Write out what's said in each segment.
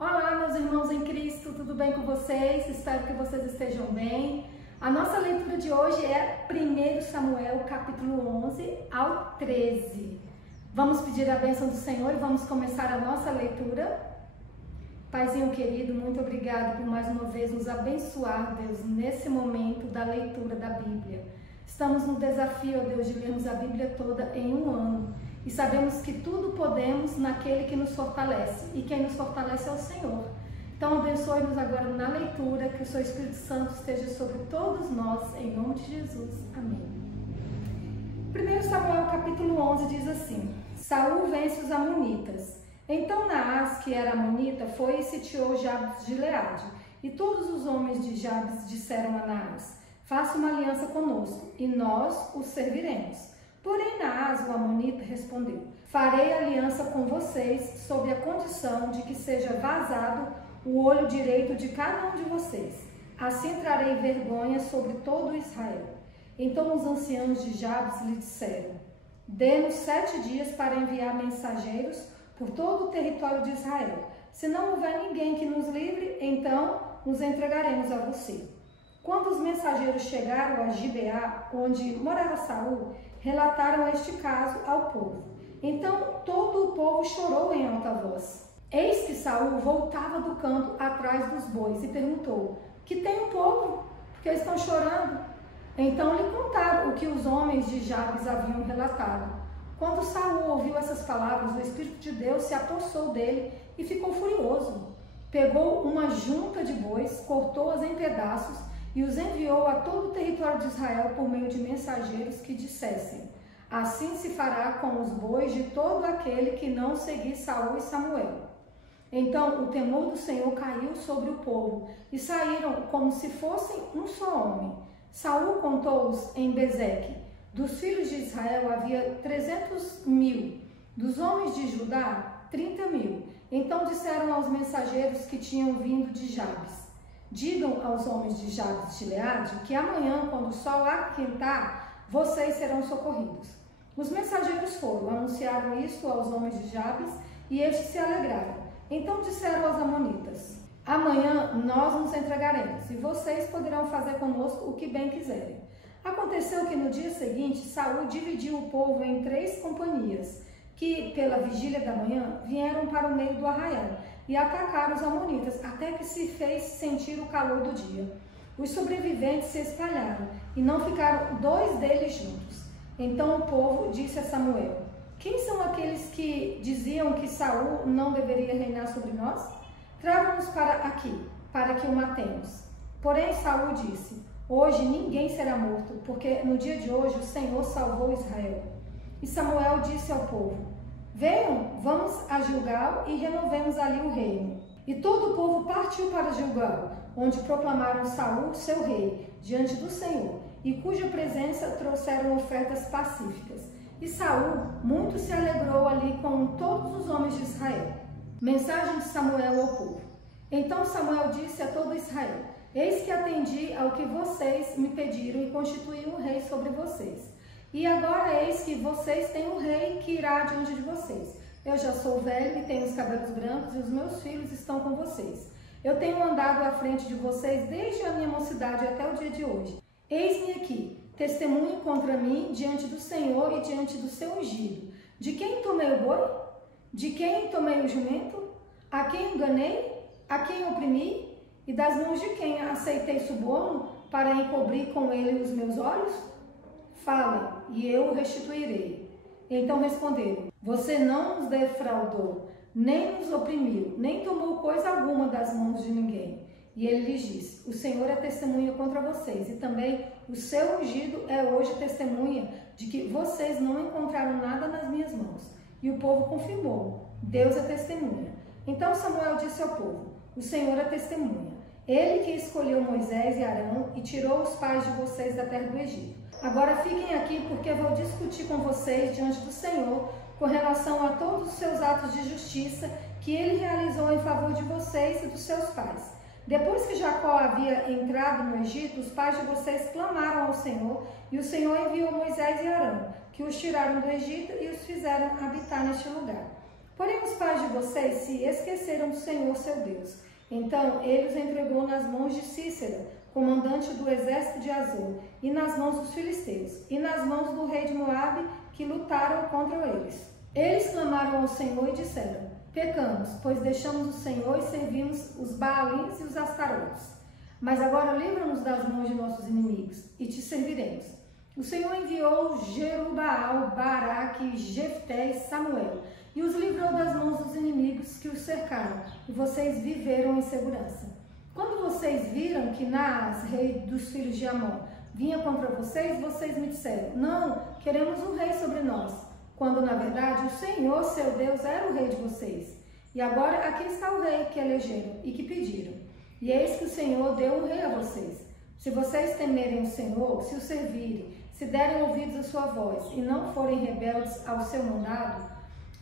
Olá, meus irmãos em Cristo, tudo bem com vocês? Espero que vocês estejam bem. A nossa leitura de hoje é 1 Samuel, capítulo 11 ao 13. Vamos pedir a bênção do Senhor e vamos começar a nossa leitura. Paizinho querido, muito obrigado por mais uma vez nos abençoar, Deus, nesse momento da leitura da Bíblia. Estamos no desafio, ó Deus, de lermos a Bíblia toda em um ano. E sabemos que tudo podemos naquele que nos fortalece. E quem nos fortalece é o Senhor. Então abençoe-nos agora na leitura, que o seu Espírito Santo esteja sobre todos nós, em nome de Jesus. Amém. 1 Samuel capítulo 11 diz assim: Saul vence os amonitas. Então Naás, que era amonita, foi e sitiou Jabes de Gileade. E todos os homens de Jabes disseram a Naás: faça uma aliança conosco, e nós o serviremos. Porém Naás, o amonita, respondeu: farei aliança com vocês sob a condição de que seja vazado o olho direito de cada um de vocês. Assim trarei vergonha sobre todo Israel. Então os anciãos de Jabes lhe disseram: dê-nos 7 dias para enviar mensageiros por todo o território de Israel. Se não houver ninguém que nos livre, então nos entregaremos a você. Quando os mensageiros chegaram a Gibeá, onde morava Saul, relataram este caso ao povo. Então todo o povo chorou em alta voz. Eis que Saul voltava do campo atrás dos bois e perguntou: que tem o povo? Porque estão chorando? Então lhe contaram o que os homens de Jabes haviam relatado. Quando Saul ouviu essas palavras, o Espírito de Deus se apossou dele e ficou furioso. Pegou uma junta de bois, cortou-as em pedaços e os enviou a todo o território de Israel por meio de mensageiros que dissessem: assim se fará com os bois de todo aquele que não seguir Saul e Samuel. Então o temor do Senhor caiu sobre o povo e saíram como se fossem um só homem. Saul contou-os em Bezeque. Dos filhos de Israel havia 300.000, dos homens de Judá 30.000. Então disseram aos mensageiros que tinham vindo de Jabes: digam aos homens de Jabes de Gileade que amanhã, quando o sol aquentar, vocês serão socorridos. Os mensageiros foram, anunciaram isto aos homens de Jabes e estes se alegraram. Então disseram aos amonitas: amanhã nós nos entregaremos e vocês poderão fazer conosco o que bem quiserem. Aconteceu que no dia seguinte Saul dividiu o povo em 3 companhias, que pela vigília da manhã vieram para o meio do arraial e atacaram os amonitas, até que se fez sentir o calor do dia. Os sobreviventes se espalharam e não ficaram 2 deles juntos. Então o povo disse a Samuel: quem são aqueles que diziam que Saul não deveria reinar sobre nós? Tragam-nos para aqui, para que o matemos. Porém Saul disse: hoje ninguém será morto, porque no dia de hoje o Senhor salvou Israel. E Samuel disse ao povo: venham, vamos a Gilgal e renovemos ali o reino. E todo o povo partiu para Gilgal, onde proclamaram Saul seu rei, diante do Senhor, e cuja presença trouxeram ofertas pacíficas. E Saul muito se alegrou ali com todos os homens de Israel. Mensagem de Samuel ao povo. Então Samuel disse a todo Israel: eis que atendi ao que vocês me pediram e constituí um rei sobre vocês. E agora eis que vocês têm um rei que irá diante de vocês. Eu já sou velho e tenho os cabelos brancos e os meus filhos estão com vocês. Eu tenho andado à frente de vocês desde a minha mocidade até o dia de hoje. Eis-me aqui, testemunhe contra mim diante do Senhor e diante do seu ungido. De quem tomei o boi? De quem tomei o jumento? A quem enganei? A quem oprimi? E das mãos de quem aceitei suborno para encobrir com ele os meus olhos? Falem, e eu o restituirei. Então responderam: você não nos defraudou, nem nos oprimiu, nem tomou coisa alguma das mãos de ninguém. E ele lhes disse: o Senhor é testemunha contra vocês, e também o seu ungido é hoje testemunha de que vocês não encontraram nada nas minhas mãos. E o povo confirmou: Deus é testemunha. Então Samuel disse ao povo: o Senhor é testemunha. Ele que escolheu Moisés e Arão e tirou os pais de vocês da terra do Egito. Agora fiquem aqui, porque vou discutir com vocês diante do Senhor com relação a todos os seus atos de justiça que ele realizou em favor de vocês e dos seus pais. Depois que Jacó havia entrado no Egito, os pais de vocês clamaram ao Senhor, e o Senhor enviou Moisés e Arão, que os tiraram do Egito e os fizeram habitar neste lugar. Porém os pais de vocês se esqueceram do Senhor seu Deus. Então ele os entregou nas mãos de Cícera, comandante do exército de Azor, e nas mãos dos filisteus, e nas mãos do rei de Moabe, que lutaram contra eles. Eles clamaram ao Senhor e disseram: pecamos, pois deixamos o Senhor e servimos os Baalins e os Astarotes. Mas agora livra-nos das mãos de nossos inimigos, e te serviremos. O Senhor enviou Jerubaal, Baraque, Jefté e Samuel, e os livrou das mãos dos inimigos que os cercaram, e vocês viveram em segurança. Quando vocês viram que Naás, rei dos filhos de Amon, vinha contra vocês, vocês me disseram: não, queremos um rei sobre nós, quando na verdade o Senhor, seu Deus, era o rei de vocês. E agora aqui está o rei que elegeram e que pediram. E eis que o Senhor deu um rei a vocês. Se vocês temerem o Senhor, se o servirem, se derem ouvidos à sua voz e não forem rebeldes ao seu mandado,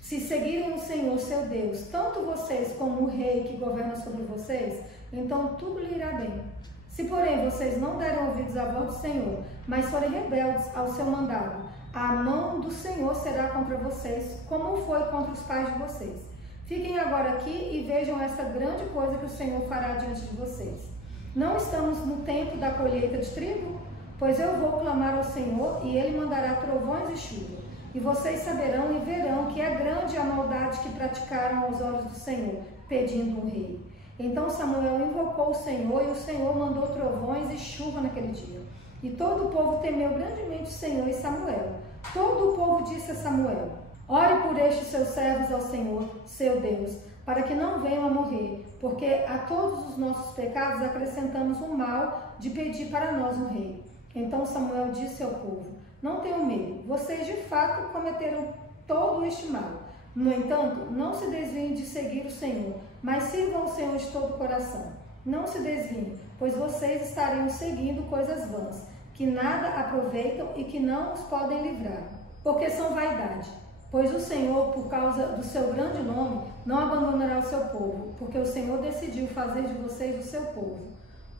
se seguirem o Senhor, seu Deus, tanto vocês como o rei que governa sobre vocês, então tudo lhe irá bem. Se, porém, vocês não derem ouvidos à voz do Senhor, mas forem rebeldes ao seu mandado, a mão do Senhor será contra vocês, como foi contra os pais de vocês. Fiquem agora aqui e vejam esta grande coisa que o Senhor fará diante de vocês. Não estamos no tempo da colheita de trigo? Pois eu vou clamar ao Senhor e ele mandará trovões e chuva. E vocês saberão e verão que é grande a maldade que praticaram aos olhos do Senhor, pedindo um rei. Então Samuel invocou o Senhor e o Senhor mandou trovões e chuva naquele dia. E todo o povo temeu grandemente o Senhor e Samuel. Todo o povo disse a Samuel: ore por estes seus servos ao Senhor, seu Deus, para que não venham a morrer, porque a todos os nossos pecados acrescentamos o mal de pedir para nós um rei. Então Samuel disse ao povo: não tenham medo, vocês de fato cometeram todo este mal. No entanto, não se desviem de seguir o Senhor, mas sirvam o Senhor de todo o coração. Não se desviem, pois vocês estariam seguindo coisas vãs, que nada aproveitam e que não os podem livrar, porque são vaidade. Pois o Senhor, por causa do seu grande nome, não abandonará o seu povo, porque o Senhor decidiu fazer de vocês o seu povo.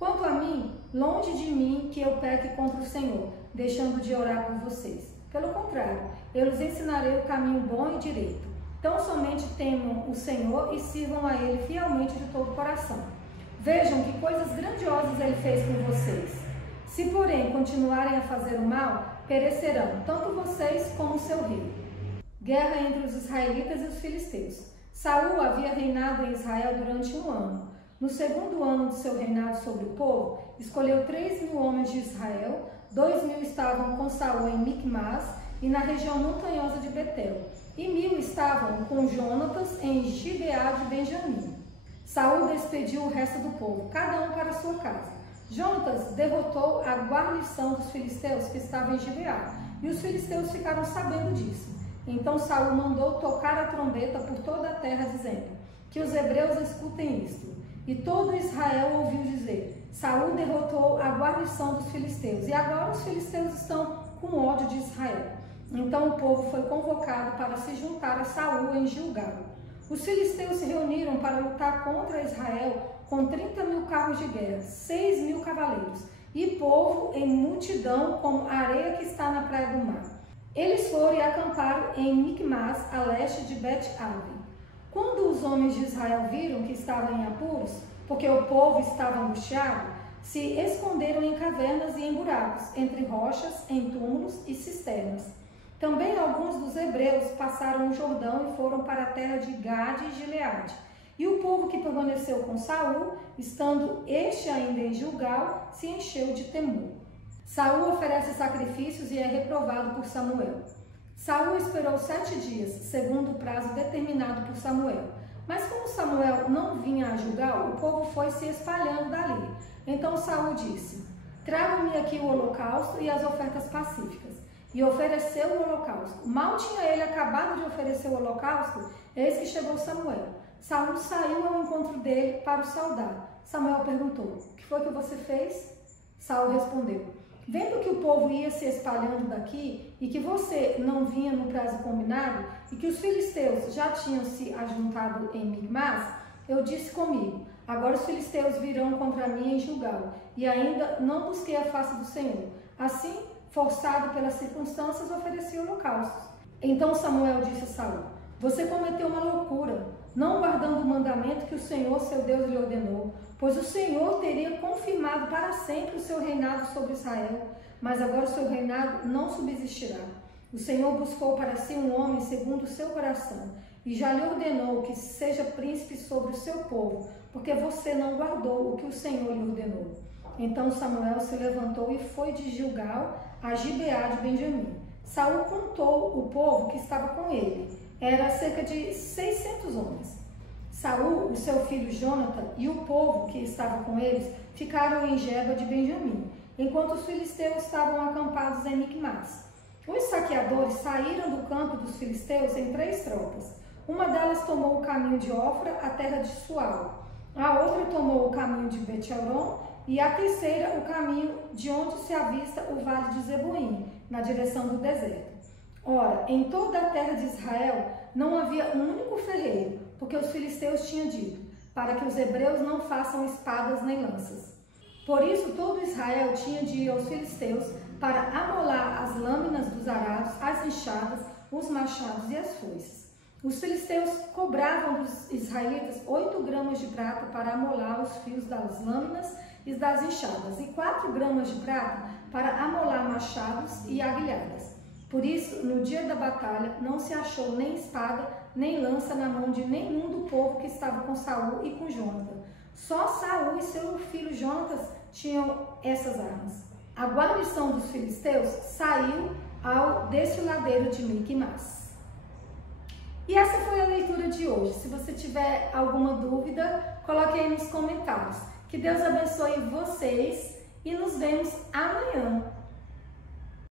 Quanto a mim, longe de mim que eu peque contra o Senhor, deixando de orar por vocês. Pelo contrário, eu lhes ensinarei o caminho bom e direito. Tão somente temam o Senhor e sirvam a Ele fielmente de todo o coração. Vejam que coisas grandiosas Ele fez por vocês. Se, porém, continuarem a fazer o mal, perecerão, tanto vocês como o seu rei. Guerra entre os israelitas e os filisteus. Saul havia reinado em Israel durante 1 ano. No segundo ano de seu reinado sobre o povo, escolheu 3.000 homens de Israel, 2.000 estavam com Saul em Micmas e na região montanhosa de Betel, e 1.000 estavam com Jonatas em Gibeá de Benjamim. Saul despediu o resto do povo, cada um para sua casa. Jonatas derrotou a guarnição dos filisteus que estava em Gibeá, e os filisteus ficaram sabendo disso. Então Saul mandou tocar a trombeta por toda a terra, dizendo: que os hebreus escutem isto. E todo Israel ouviu dizer: Saul derrotou a guarnição dos filisteus, e agora os filisteus estão com ódio de Israel. Então o povo foi convocado para se juntar a Saul em Gilgal. Os filisteus se reuniram para lutar contra Israel com 30.000 carros de guerra, 6.000 cavaleiros, e povo em multidão como a areia que está na praia do mar. Eles foram e acamparam em Micmas, a leste de Bet-Aven. Quando os homens de Israel viram que estavam em apuros, porque o povo estava angustiado, se esconderam em cavernas e em buracos, entre rochas, em túmulos e cisternas. Também alguns dos hebreus passaram o Jordão e foram para a terra de Gade e Gileade. E o povo que permaneceu com Saul, estando este ainda em Gilgal, se encheu de temor. Saul oferece sacrifícios e é reprovado por Samuel. Saul esperou 7 dias, segundo o prazo determinado por Samuel. Mas como Samuel não vinha a Gilgal, o povo foi se espalhando dali. Então Saul disse: tragam-me aqui o holocausto e as ofertas pacíficas. E ofereceu o holocausto. Mal tinha ele acabado de oferecer o holocausto, eis que chegou Samuel. Saul saiu ao encontro dele para o saudar. Samuel perguntou: o que foi que você fez? Saul respondeu: vendo que o povo ia se espalhando daqui e que você não vinha no prazo combinado e que os filisteus já tinham se ajuntado em Micmas, eu disse comigo: agora os filisteus virão contra mim em Gilgal, e ainda não busquei a face do Senhor. Assim, forçado pelas circunstâncias, ofereci holocaustos. Então Samuel disse a Saul: Você cometeu uma loucura, não guardando o mandamento que o Senhor, seu Deus, lhe ordenou, pois o Senhor teria confirmado para sempre o seu reinado sobre Israel, mas agora o seu reinado não subsistirá. O Senhor buscou para si um homem segundo o seu coração, e já lhe ordenou que seja príncipe sobre o seu povo, porque você não guardou o que o Senhor lhe ordenou. Então Samuel se levantou e foi de Gilgal a Gibeá de Benjamim. Saul contou o povo que estava com ele. Era cerca de 600 homens. Saul, o seu filho Jonatã e o povo que estava com eles ficaram em Geba de Benjamim, enquanto os filisteus estavam acampados em Micmas. Os saqueadores saíram do campo dos filisteus em 3 tropas. Uma delas tomou o caminho de Ofra, a terra de Sual. A outra tomou o caminho de Bet-horon e a terceira o caminho de onde se avista o vale de Zeboim, na direção do deserto. Ora, em toda a terra de Israel não havia um único ferreiro, porque os filisteus tinham dito, para que os hebreus não façam espadas nem lanças. Por isso todo Israel tinha de ir aos filisteus para amolar as lâminas dos arados, as enxadas, os machados e as foices. Os filisteus cobravam dos israelitas 8 gramas de prata para amolar os fios das lâminas e das enxadas, e 4 gramas de prata para amolar machados e aguilhadas. Por isso, no dia da batalha, não se achou nem espada, nem lança na mão de nenhum do povo que estava com Saul e com Jonatã. Só Saul e seu filho Jonatã tinham essas armas. A guarnição dos filisteus saiu ao desfiladeiro de Micmas. E essa foi a leitura de hoje. Se você tiver alguma dúvida, coloque aí nos comentários. Que Deus abençoe vocês e nos vemos amanhã.